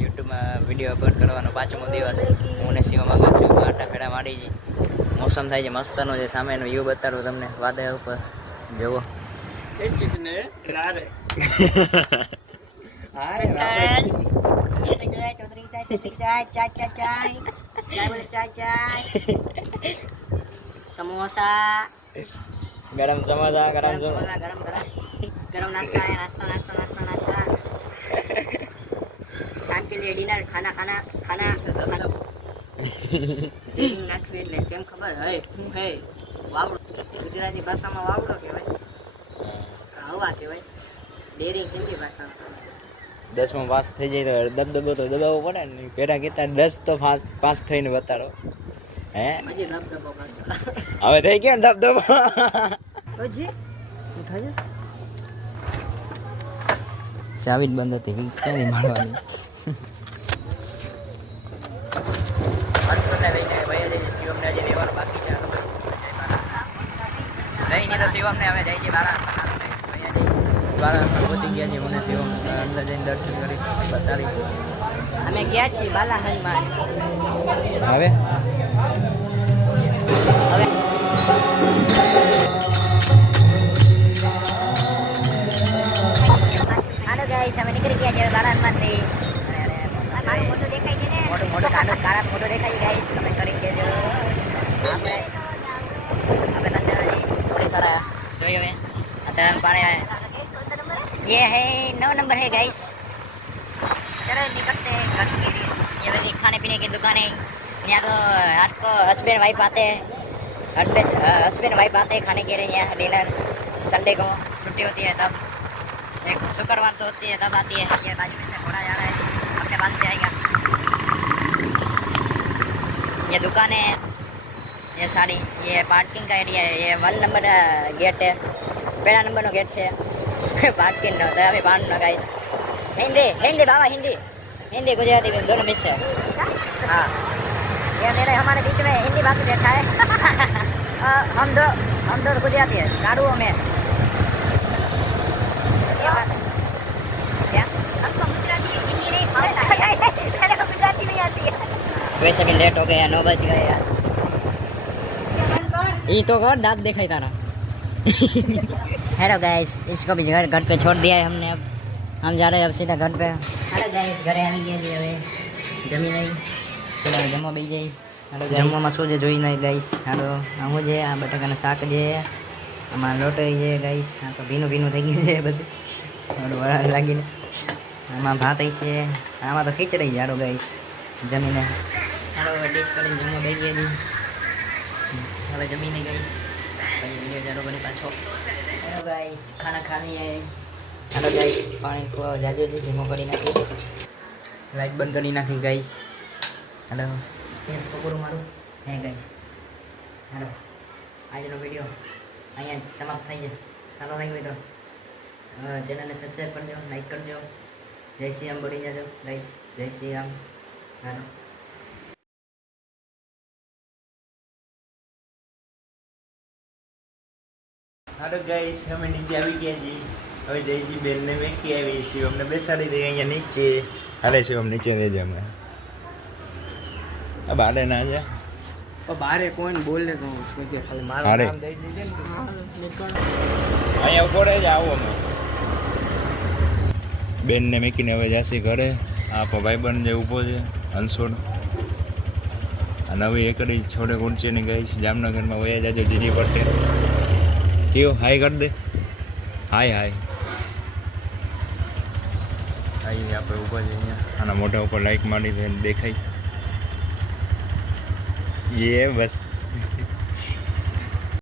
યુટ્યુબમાં video upload કરવાનો 5મો દિવસ. હું ને શિવમાં છું આટા ફેરા મારી જી. મોસમ થાય છે મસ્તનો છે. સામેનો વ્યૂ બતાડું તમને વાદળ ઉપર જુઓ. समोसा गरम समोसा गरम समोसा गरम नाश्ता है नाश्ता शाम के लिए डिनर खाना નાખવી એટલે કેમ ખબર હે હું હે વાવડો ગુજરાતી ભાષામાં વાવડો કહેવાય હવા કહેવાય ડેરિંગ હિન્દી ભાષામાં 10માં પાસ થઈ જાય તો દબદબો તો દબાવવો પડે ને પેલા કહેતા 10 તો પાસ થઈને બતાડો હે હજી દબદબો કરશો હવે થઈ ગયો ને દબદબો હજી ઉઠાજો ચાવી જ બંધ હતી ચાવી મારવાની શિવમને હજી રહેવાનું બાકી છે નહીં તો શિવમને હવે જઈ જઈએ દ્વારા પહોંચી ગયા છીએ મને શિવમ અંદર જઈને દર્શન કરી બતાડી અમે ગયા છીએ બાલા હનુમાન હવે હાલો ગાઈસ અમે નીકળી ગયા છીએ બાલા હનુમાનથી મારું મોટું દેખાય છે ને મોટું કાળા મોટું દેખાય ગાઈસ કમેન્ટ કરી દેજો આપણે નંદરાજી પોલીસ વાળા જોઈ હવે અત્યારે પાણે ये है 9 नंबर है गाइस चलो निकलते हैं घर के लिए ये वैसे खाने पीने की दुकान है यहाँ तो रात को हस्बैंड वाइफ आते हैं हस्बैंड वाइफ आते हैं खाने के लिए यहाँ डिनर संडे को छुट्टी होती है तब एक शुक्रवार तो होती है तब आती है ये बाजू में से घोड़ा जा रहा है अपने पास भी आएगा ये दुकान है ये साड़ी ये पार्किंग का एरिया है ये 1 नंबर गेट है पहला नंबर नो गेट है पार्किंग नो तो अभी बाहर नो गाइस हिंदी बाबा हिंदी गुजराती दोनों मिक्स है हाँ ये मेरे हमारे बीच में हिंदी भाषी बैठा है हम दो गुजराती है गाड़ुओं में क्या हमको गुजराती हिंदी नहीं मेरे को गुजराती नहीं आती है वैसे भी लेट हो गया 9 बज गए आज ये तो और दांत दिखाई तारा हेलो गाइस इसको भी घर पे छोड़ दिया है हमने अब हम जा रहे हैं अब सीधा घर पे हेलो गाइस घरे આવી ગયા છે હવે જમી લઈ પેલા જમવા બેસી જઈ हेलो જમવામાં શું છે જોઈ નહીં ગાઈસ હાલો આવું છે આ બટાકાનું શાક છે આમાં લોટ છે ગાઈસ આ તો ભીનું થઈ ગયું છે બધું થોડું વરાળ લાગીને આમાં ભાત છે આમાં તો ખીચડી છે હાલો ગાઈસ જમીને હાલો ડીશ કરીને જમવા બેસી ગયા હવે જમીને ગાઈસ પછી વિડીયો ચાલુ કરી પાછો हेलो गाइस खाना खानी है हेलो गाइस पानी को जाजो जी धीमो કરી નાખી લાઈટ બંધ કરી નાખી ગાइस हेलो કેમ પકોડું મારું હે ગાइस हेलो આજનો વિડિયો અહીંયા સમાપ્ત થઈ જાય સારો લાગ્યો તો ચેનલને સબસ્ક્રાઇબ કરજો લાઈક કરજો જય શ્રી રામ બોલી જાજો ગાइस જય શ્રી રામ हेलो હાલો ગાઈસ અમે નીચે આવી ગયા છીએ હવે જયજી બેનને મેકી આવી છીએ અમને બેસાડી દઈએ અહીંયા નીચે હાલે છે અમને નીચે દે જ અમે આ બારે ના છે બારે કોણ બોલે તો કે ખાલી મારું નામ દઈ દીધે ને અહીંયા ઉભો રહી જ આવો અમે બેનને મેકીને હવે જાસી ઘરે આ ભાઈબંધ જે ઊભો છે હંસોડ આ નવી એકડી છોડે ગુંચીની ગાઈસ જામનગરમાં વયા જાજો જીજી પટેલ કેવો હાય कर दे हाय અહીં આપણે ઊભા છે અહીંયા આના મોઢા ઉપર લાઈક મારી દે દેખાય એ બસ